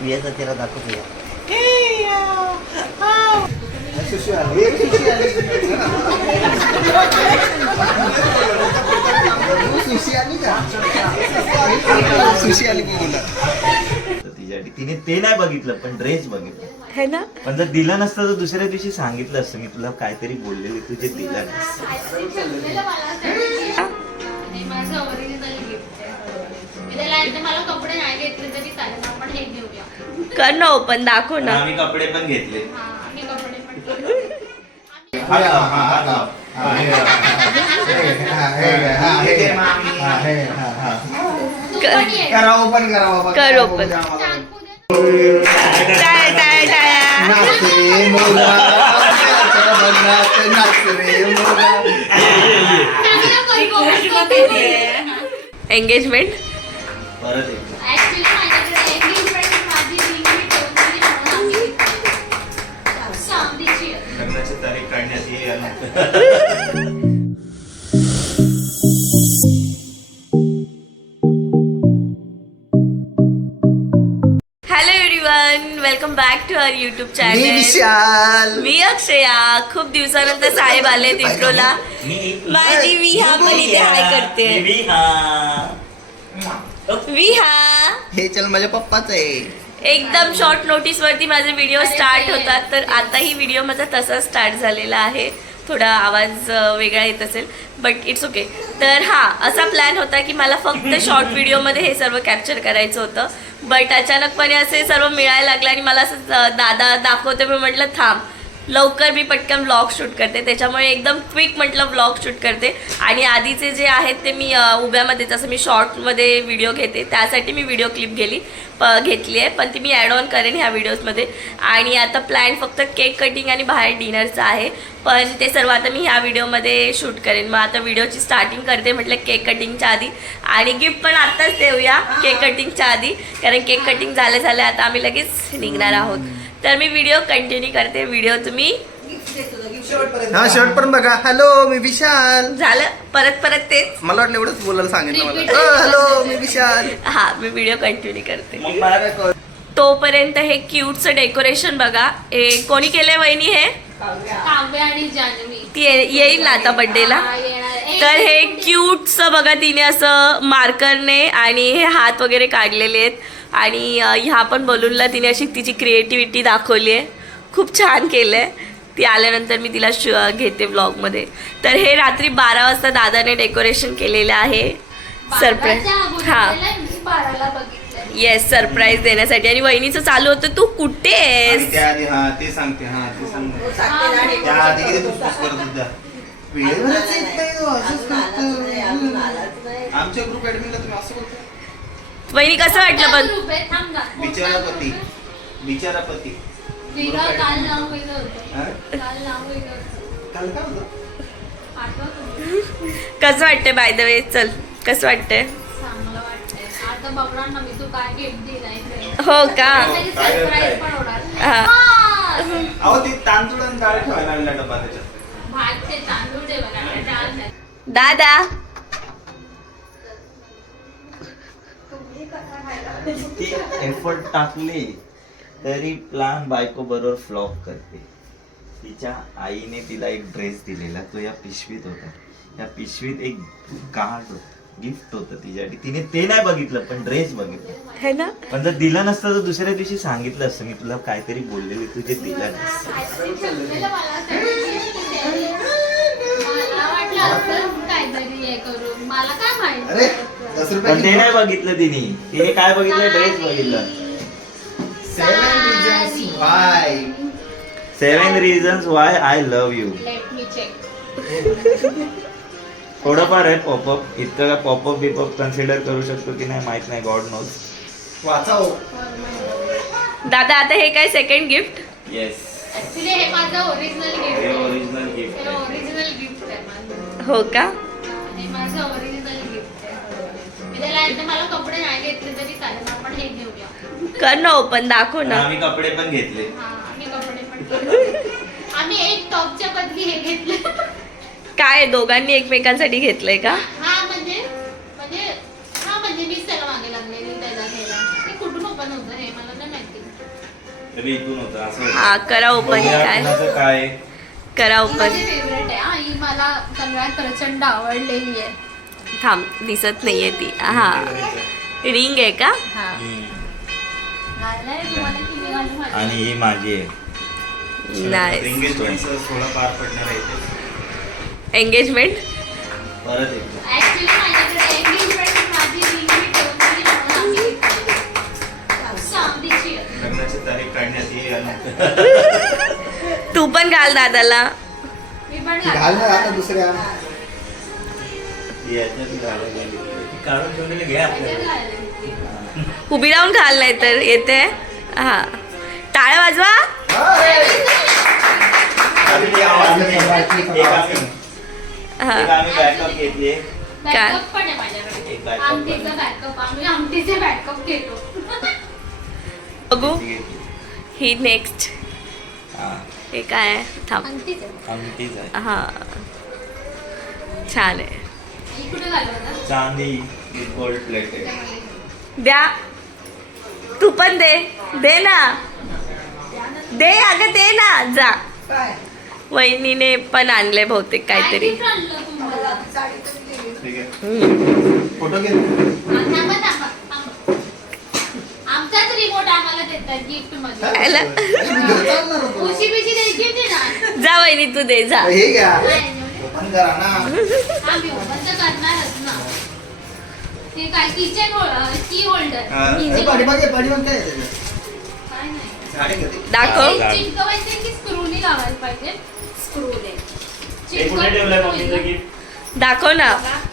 वियाचा चेहरा दाखवतो तर तिच्यासाठी तिने ते नाही बघितलं पण ड्रेस बघितलं. है ना? पण जर दिलं नसतं तर दुसऱ्या दिवशी सांगितलं असतं मी तुला काहीतरी बोललेली तुझे दिलं नसतं. मला कपडे नाही घेतले तरी चालेल आपण हे घेऊया. कर ना ओपन दाखव ना. आम्ही कपडे पण घेतले. हा आम्ही कपडे पण. हा हा कर. ओपन करा टाळ्या नाच रे एंगेजमेंट परत युट्यूब मी चॅनल विशाल. मी अक्षया. खूप दिवसानंतर साहेब आले इंट्रोला माझी विहा पण इथे हाय करते. विहा. विहा. हे चल माझ्या पप्पाच आहे. एकदम शॉर्ट नोटीस वरती माझे व्हिडिओ स्टार्ट होतात. तर आताही व्हिडिओ माझा तसा स्टार्ट झालेला आहे. थोडा आवाज वेगळा येत असेल बट इट्स ओके तर हा असा प्लॅन होता की मला फक्त शॉर्ट व्हिडिओमध्ये हे सर्व कॅप्चर करायचं होतं. बट अचानकपणे असे सर्व मिळायला लागले आणि मला असं दादा दाखवते मी म्हटलं थांब. लवकर मी पटकन व्लॉग शूट करते. त्याच्यामुळे एकदम क्विक म्हटलं व्लॉग शूट करते. आणि आधीचे जे आहेत ते मी उभ्यामध्ये जसं मी शॉर्टमध्ये व्हिडिओ घेते त्यासाठी मी व्हिडिओ क्लिप गेली प घेतली आहे. पण ती मी ॲड ऑन करेन ह्या व्हिडिओजमध्ये आणि आता प्लॅन फक्त केक कटिंग आणि बाहेर डिनरचा आहे. पण ते सर्व आता मी ह्या व्हिडिओमध्ये शूट करेन. मग आता व्हिडिओची स्टार्टिंग करते म्हटलं केक कटिंगच्या आधी. आणि गिफ्ट पण आत्ताच देऊया केक कटिंगच्या आधी. कारण केक कटिंग झालं झालं आता आम्ही लगेच निघणार आहोत. तर मी व्हिडिओ कंटिन्यू करते. व्हिडिओ तुम्ही हा शेवट पण बघा. हॅलो मी विशाल. झालं. परत परत तेच. मला वाटलं एवढंच बोलायला सांगितलं मला. हॅलो मी विशाल. हा मी व्हिडिओ कंटिन्यू करते. मग मला काय कळ- तोपर्यंत हे क्यूटचं डेकोरेशन बघा. हे कोणी केलंय वहिनी हे? काव्य आणि जान्हवी ती ये- येईल ना आता बर्थडेला हा, येणार. तर हे क्यूटचं बघा तिने असं मार्करने आणि हे हात वगैरे काढलेले आहेत. आणि ह्या पण बलूनला तिने अशी तिची क्रिएटिव्हिटी दाखवली आहे. खूप छान केलं आहे ती आल्यानंतर मी तिला श घेते व्लॉगमध्ये तर हे रात्री बारा वाजता दादाने डेकोरेशन केलेलं आहे. सरप्राईज हां. येस सरप्राईज देण्यासाठी. आणि वहिनीचं चालू होतं तू कुठे आणि आहेस हा ते सांगते हा. आमच्या ग्रुप ऍडमिनला तुम्ही असं बोलता वहिनी कसं वाटलं पण ग्रुप आहे, थांब ना. बिचारापती बिचारापती वेगळं काल नाव वेगळं होतं. हा? काल नाव वेगळं होतं. काल काय होतं? आठवत कसं वाटतंय बाय द वे चल कसं वाटतंय? चांगलं वाटतंय. आता बघणार ना मी तू काय गिफ्ट दिलाय ते. हो का? त्याची काय सरप्राईज करताय? पण होणार. अहो ते तांदूळ आणि डाळ ठेवायला लागला डबा त्याच्यात. भात ते तांदूळ दे मला डाळ नाही. दादा किती एफर्ट टाकले तरी प्लान बायको बरोबर फ्लॉप करते. तिच्या आईने तिला एक ड्रेस दिलेला तो या पिशवीत होता. या पिशवीत एक कार्ड होत गिफ्ट होतं तिच्यासाठी. तिने ते नाही बघितलं पण ड्रेस बघितलं. है ना? पण जर दिलं नसतं तर दुसऱ्या दिवशी सांगितलं असतं मी तुला काहीतरी बोललेली तुझे दिलं नसतं. मला वाटलं असं काहीतरी हे काय माहिती? दस पण ते नाही बघितलं तिने. तिने काय बघितलं ड्रेस बघितलं. Seven reasons why seven reasons why I love you let me check थोडंफार आहे पॉपअप इतकं काय पॉपअप बिपअप कन्सिडर करू शकतो की नाही माहीत नाही गॉड नोज वाचाव. दादा आता हे काय सेकंड गिफ्ट येस ऍक्च्युली हे माझं ओरिजिनल गिफ्ट हे आहे. ओरिजिनल गिफ्ट हे आहे. ओरिजिनल गिफ्ट आहे माझं. हो का? हे माझं ओरिजिनल कर ना ओपन दाखव ना. आम्ही कपडे पण घेतले. आम्ही एक टॉपच्या बदली हे घेतले. काय दोघांनी एकमेकांसाठी घेतलंय का? हा म्हणजे, म्हणजे, म्हणजे करा ओपन काय? करा ओपन फेवरेट आहे. ही मला सगळ्यात प्रचंड आवडलेली आहे. थांब दिसत नाहीये ती. हा. रिंग आहे का? हा? आणि ही माझी आहे. नाही पार पडणार आहे. एंगेजमेंट परत आहे. लग्नाची तारीख काढण्यात येईल तू पण घाल दादाला. मी पण घाल ना दुसऱ्या. उभी राहून घाल नाही तर येते हा टाळ्या वाजवा हा. बघू. ही नेक्स्ट हा काय? थांब हा छान आहे? चांदी गोल्ड प्लेटेड द्या. तू पण दे. दे ना. दे अगं दे ना. जा. वहिनीने पण आणले बहुतेक काहीतरी. फोटो हा, जा वहिनी तू दे जा. करा ना. आम्ही तर करणारच ना. ते काय किचन की होल्डर हा. पाठीमागे पाठीमागे काय आहे त्याच्यात? काय नाही. झाडे का ते? दाखव. चिटकवायचे की स्क्रूनी लावायला पाहिजे? स्क्रूने. हे कुठे ठेवलंय मम्मीचं गिफ्ट दाखव ना.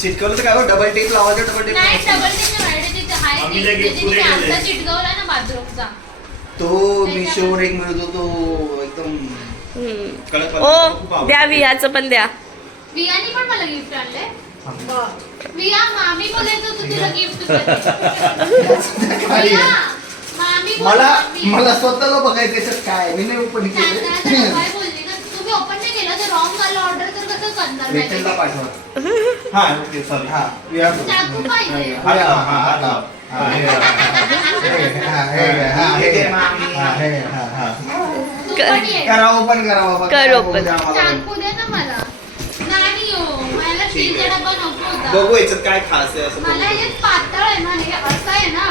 चिटकवलं तर काय हो? डबल टेप लावायचं डबल टेप नाही लावायचं. डबल टेप नाही तिथे आहे. ते- पुढे चिटकवला ना बाथरूमचा. तो मिशोवर एक मिळतो तो एकदम हम्म. ओ द्या विहाचं पण द्या. वियानी पण मला गिफ्ट आणलंय विया मामी बोलायचं होतं तुला गिफ्ट विया मामी बोल, मला. मला स्वतःला बघायचं त्याच्यात काय मी नाही ओपन केलं काय बोलली ना तुम्ही ओपन नाही केलं तर रॉंग आलं ऑर्डर तर कसं करणार? पाठवा हा ओके सॉरी हा विरा चाकू पाहिजे हा, हा, हा, हा, हा. हा, हे. हा, हे. हा, हे. हा, हे. हा, हा. तू पण ये. करा ओपन करा बाबा कर काय open. बघू द्या मला. चाकू दे ना मला नाही नको होता बघू याच्यात काय खास आहे असं मला बघू. हे पातळ आहे ना हे असं आहे ना.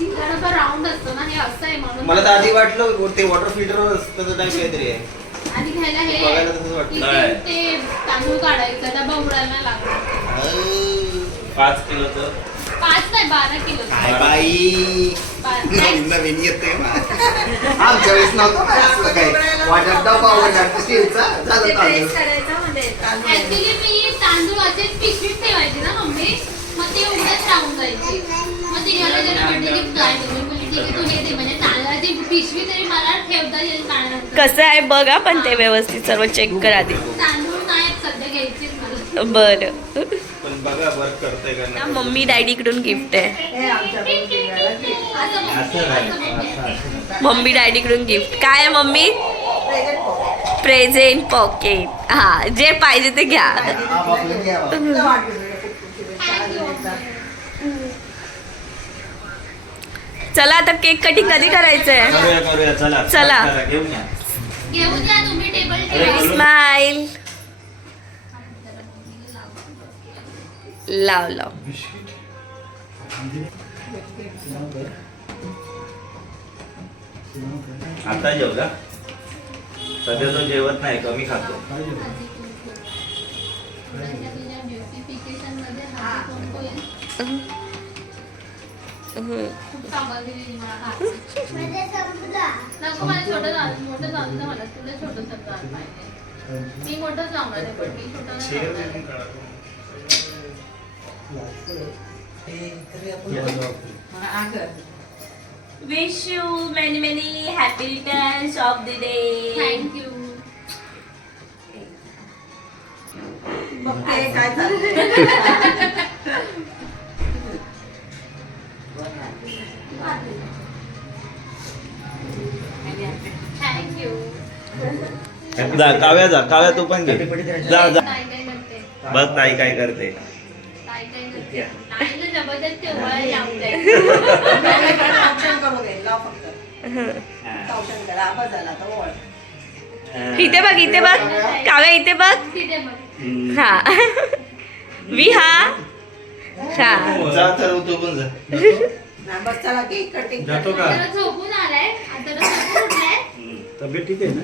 डब्बा राऊंड असतो ना हे असं आहे म्हणून. मला तर आधी वाटलं ते वॉटर फिल्टर टाईप काहीतरी आहे. घ्यायला हे बघायला तसंच वाटतं. इथे नाही. ते तांदूळ काढायचा डबा उडायला लागला. पाच किलोचं पाच नाही बारा किलो. काय बाई. नवीन नवीन येते आमच्या वेळेस नव्हतं ना असलं काय वाटत डबा वाटत स्टीलचा झालं तांदूळ. ऍक्च्युली मी तांदूळ असेच पिशवीत ठेवायचे ना मम्मी. मग ते उघडच राहून जायचे. मग ती मला जरा म्हटली की काय तुम्ही म्हणजे ठीक आहे तू हे दे. म्हणजे तांदळाची पिशवी तरी मला ठेवता येईल तांदळाचं. कसं आहे बघा पण ते व्यवस्थित सर्व चेक करा आधी तांदूळ नाही सध्या घ्यायचेच मला बरं. पण बघा वर्क करतंय का ना नाही. मम्मी डॅडीकडून गिफ्ट आहे. मम्मी डॅडीकडून गिफ्ट काय आहे मम्मी? प्रेझेंट पॉकेट हा जे पाहिजे ते घ्या. चला आता केक कटिंग कधी करायचंय? करूया करूया चला. स्माइल लाव लाव. आता जेवला? सध्या तो जेवत नाही कमी खातो. हा मी मोठं आहे पण मी छोटं नाही लावणार. Wish you many many happy returns of the day Thank you. Thank you. जा काव्या जा काव्या तू पण घे. जा जा. ताई काय करते? बघ ताई काय करते. इथे बघ इथे बघ. काव्या इथे बघ. हा. वी हा. हा. जातो का? तब्येत ठीक आहे ना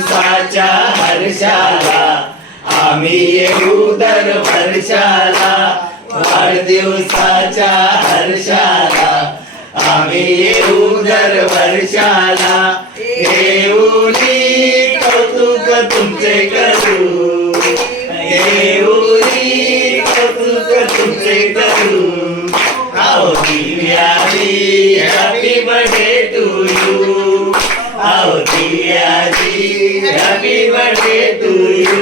दिवसाच्या हर्षाला. आम्ही येऊ दर वर्षाला वाढदिवसाच्या हर्षाला. आम्ही येऊ दर वर्षाला येऊनी कौतुक तुमचे करू. Divyaji happy birthday to you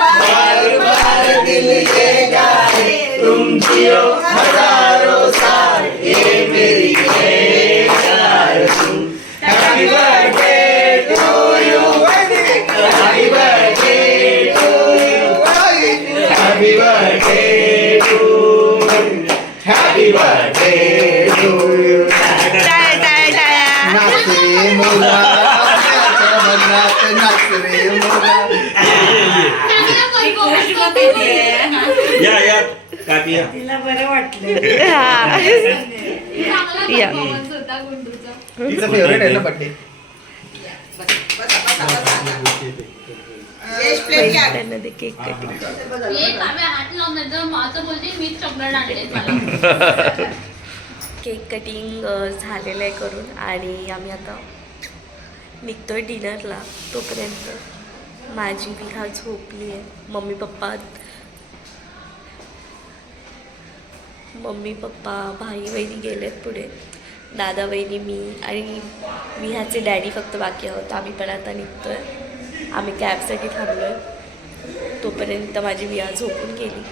बार बार दिल ये गाए तुमची हो हजारों साल ये मेरी प्यार तुम हैप्पी बर्थडे या या. काकी या. हा. चांगला या. performance होता गुंडूचा तिचं फेवरेट आहे ना बड्डे त्यांना ते केक कटिंग ये काव्या हात लावून नंतर माझं बोलते मीच चॉकलेट आणले मला केक कटिंग झालेलं आहे करून. आणि आम्ही आता निघतोय डिनरला तोपर्यंत माझी विहा झोपली आहे. मम्मी पप्पा मम्मी पप्पा भाई बहिणी गेलेत पुढे. दादा बहिणी मी आणि मी ह्याचे डॅडी फक्त बाकी आहोत. आम्ही पण आता निघतो आहे आम्ही कॅबसाठी थांबलो आहे तोपर्यंत माझी विहा झोपून गेली.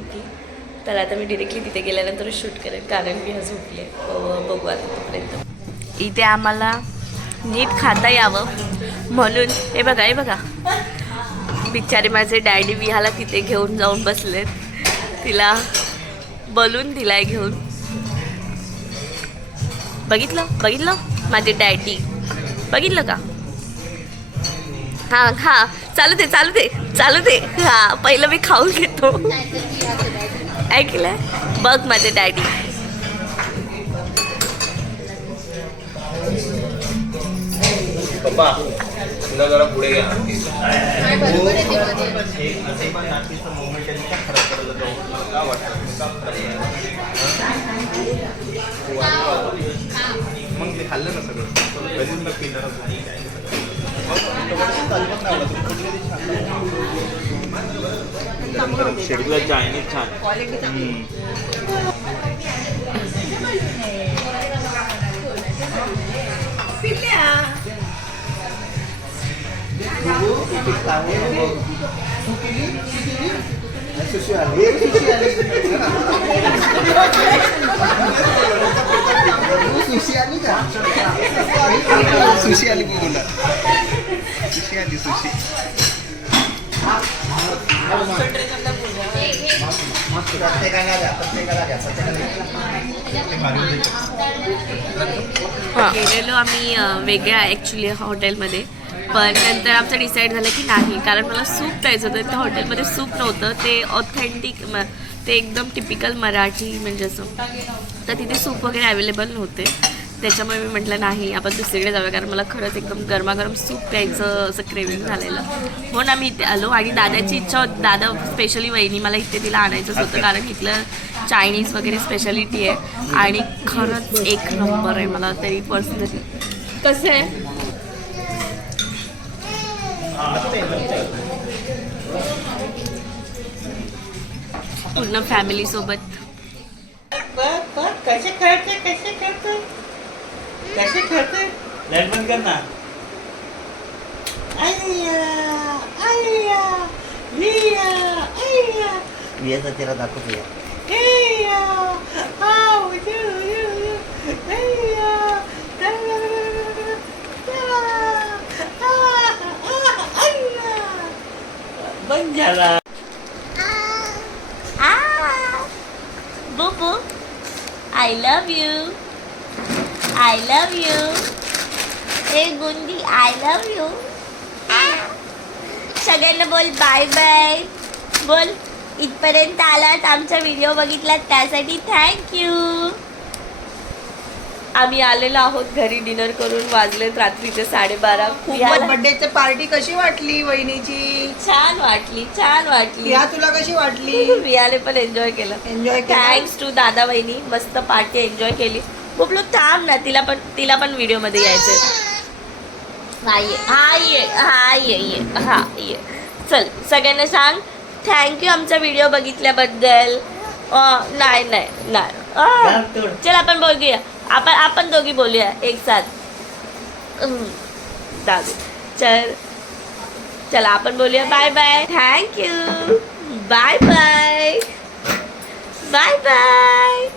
ओके. तर आता मी डिरेक्टली तिथे गेल्यानंतर शूट करेन कारण मी हा झोपले. हो, बघू आता तोपर्यंत. इथे आम्हाला नीट खाता यावं. म्हणून हे बघा हे बघा. बिचारे माझे डॅडी विहाला तिथे घेऊन जाऊन बसलेत. तिला बलून दिलाय घेऊन. बघितलं? बघितलं? माझे डॅडी बघितलं का? हां हां. चालू दे चालू दे चालू दे. हां पहिलं मी खाऊन घेतो. ऐकलं बघ माझे डॅडी जरा पुढे घ्या. असे पण नातीचं मोमेंट आहे का फरक पडत होतो का वाटतं मग ते खाल्लं ना सगळं घरीच मग पिणार शेड्यूल चायनीज छान सुशी सुशी आली का? सुशी आली सुशी आली सुशी. प्रत्येकाला द्या प्रत्येकाला द्या गेलेलो आम्ही वेगळ्या ॲक्च्युली हॉटेलमध्ये पण नंतर आमचं डिसाईड झालं की नाही कारण मला सूप प्यायचं होतं. त्या हॉटेलमध्ये सूप नव्हतं. ते ऑथेंटिक म ते एकदम टिपिकल मराठी म्हणजे असं. तर तिथे सूप वगैरे अवेलेबल नव्हते. त्याच्यामुळे मी म्हटलं नाही आपण दुसरीकडे जाऊया. कारण मला खरंच एकदम गरमागरम सूप प्यायचं असं क्रेविंग झालेलं. हो म्हणून आम्ही इथे आलो आणि दादाची इच्छा होती. दादा स्पेशली वहिनी मला इथे तिला आणायचंच होतं. कारण इथलं चायनीज वगैरे स्पेशालिटी आहे. आणि खरंच एक नंबर आहे. मला तरी पर्सनली कसं आहे? पूर्ण फॅमिली सोबत. कसे खेळते कसे खेळते कसे खेळते लाइट बंद कर ना. तिला. दाखवतो बंद झाला बुबू I love you I love you हे गुंडी आय लव यू सगळ्यांना बोल बाय बाय बोल इथपर्यंत आलात आमचा व्हिडिओ बघितलात त्यासाठी थँक्यू आम्ही आलेलो आहोत घरी डिनर करून वाजलेत रात्रीचे साडेबारा. खूप बर्थडेची पार्टी कशी वाटली वहिनीची? छान वाटली छान वाटली. प्रिया तुला कशी वाटली? रियाने पण एन्जॉय केलं. एन्जॉय थँक्स टू दादा वहिनी मस्त पार्टी एन्जॉय केली. खूप लोक थांब ना तिला पण तिला पण व्हिडिओमध्ये यायचंय. हा ये हा ये हा ये ये हा ये चल सगळ्यांना सांग थँक्यू आमचा व्हिडिओ बघितल्याबद्दल. अं, नाही नाही नाही. अं, चल आपण बोलूया आपण आपण दोघी बोलूया एक साथ। दादी। चल। चल आपण bye bye thank you bye bye bye bye